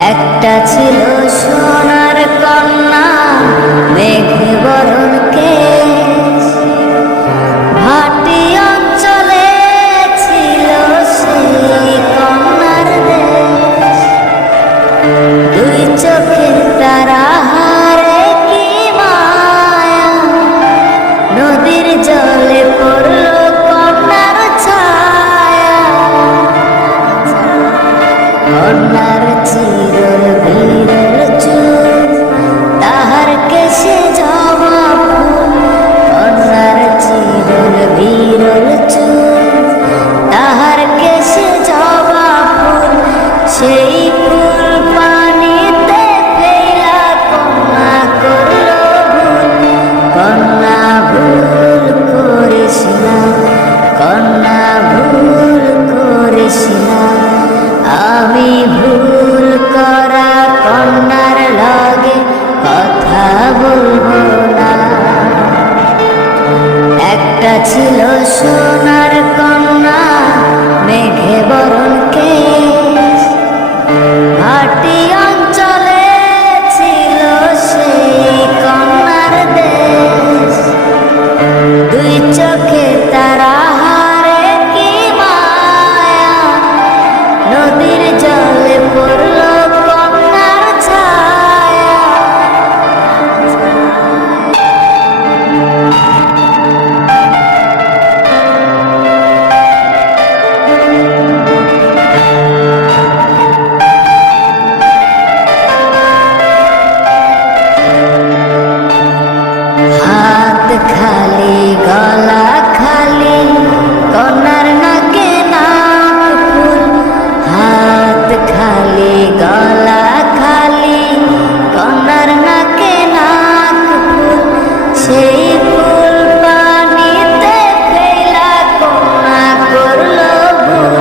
একটা ছিল সোনার কন্যা, মেঘে বরণ কেশ, ভাটি অঞ্চলে ছিল সেই কন্যার দেশ। দুই চোখের তারা হারে কি মায়া, নদীর জলে পড়ল কন্যার ছায়া। কন্যার চিরল বিরল চুল, তাহার কেশে জবা ফুল। কন্যার চিরল বিরল চুল, তাহার কেশে জবা ফুল। সেই ফুল পানিতে ফেলা কন্যা করল ভুল। কন্যা ভুল করিস না, কন্যা ভুল করিস না। আমি ভুল করা কন্যার লগে কথা বলবো না। একটা ছিল সোনার কন্যা, মেঘে বরণ কেশ, ভাটি অঞ্চলে ছিল সেই কন্যার দেশ। দুই চোখে তারা হারে কি মায়া, নদীর জলে পড়ল কন্যার ছায়া। হাত খালি গলা খালি, কন্যার নাকে নাক ফুল। হাত খালি গলা খালি, কন্যার নাকে নাক ফুল। সেই ফুল পানিতে ফেলা কন্যা করল ভুল।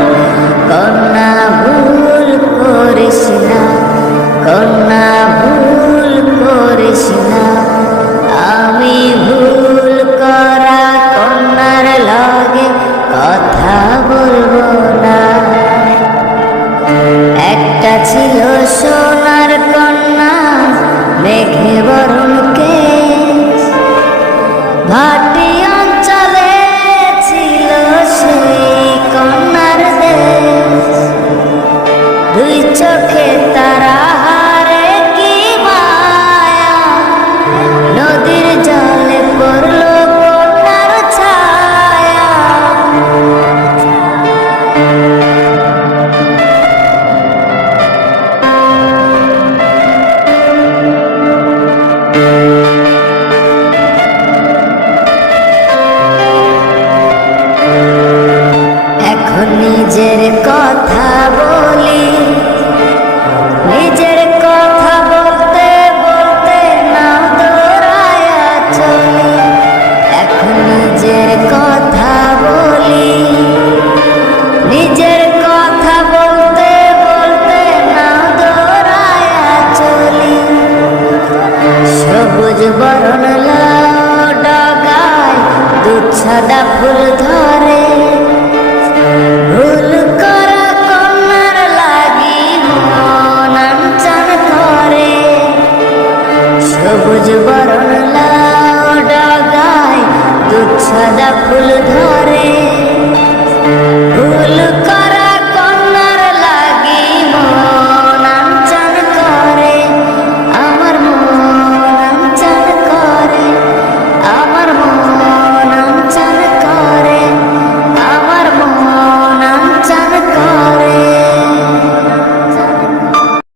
কন্যা ভুল করিস না, কন্যা ভুল করিস না। আমি ভুল করা কন্যার লগে কথা বলবো না। একটা ছিল সোনার কন্যা, মেঘে বরণ কেশ, ভাটি অঞ্চলে ছিল সেই কন্যার দেশ। দুই চোখে তারা হারে কি মায়া, নদীর জলে পড়ল কন্যার ছায়া। এখন নিজের কথা বলি, নিজের কথা বলতে বলতে নাও দৌড়ায়া চলি। এখন নিজের কথা বলি, নিজের কথা বলতে বলতে নাও দৌড়ায়া চলি। সবুজ বরণ লাউ ডগায় দুধ সাদা ফুল ধরে। ভুল করা কন্যার লাগি মন আনচান করে। সবুজ বরণ লাউ ডগায় দুধ সাদা ফুল ধরে।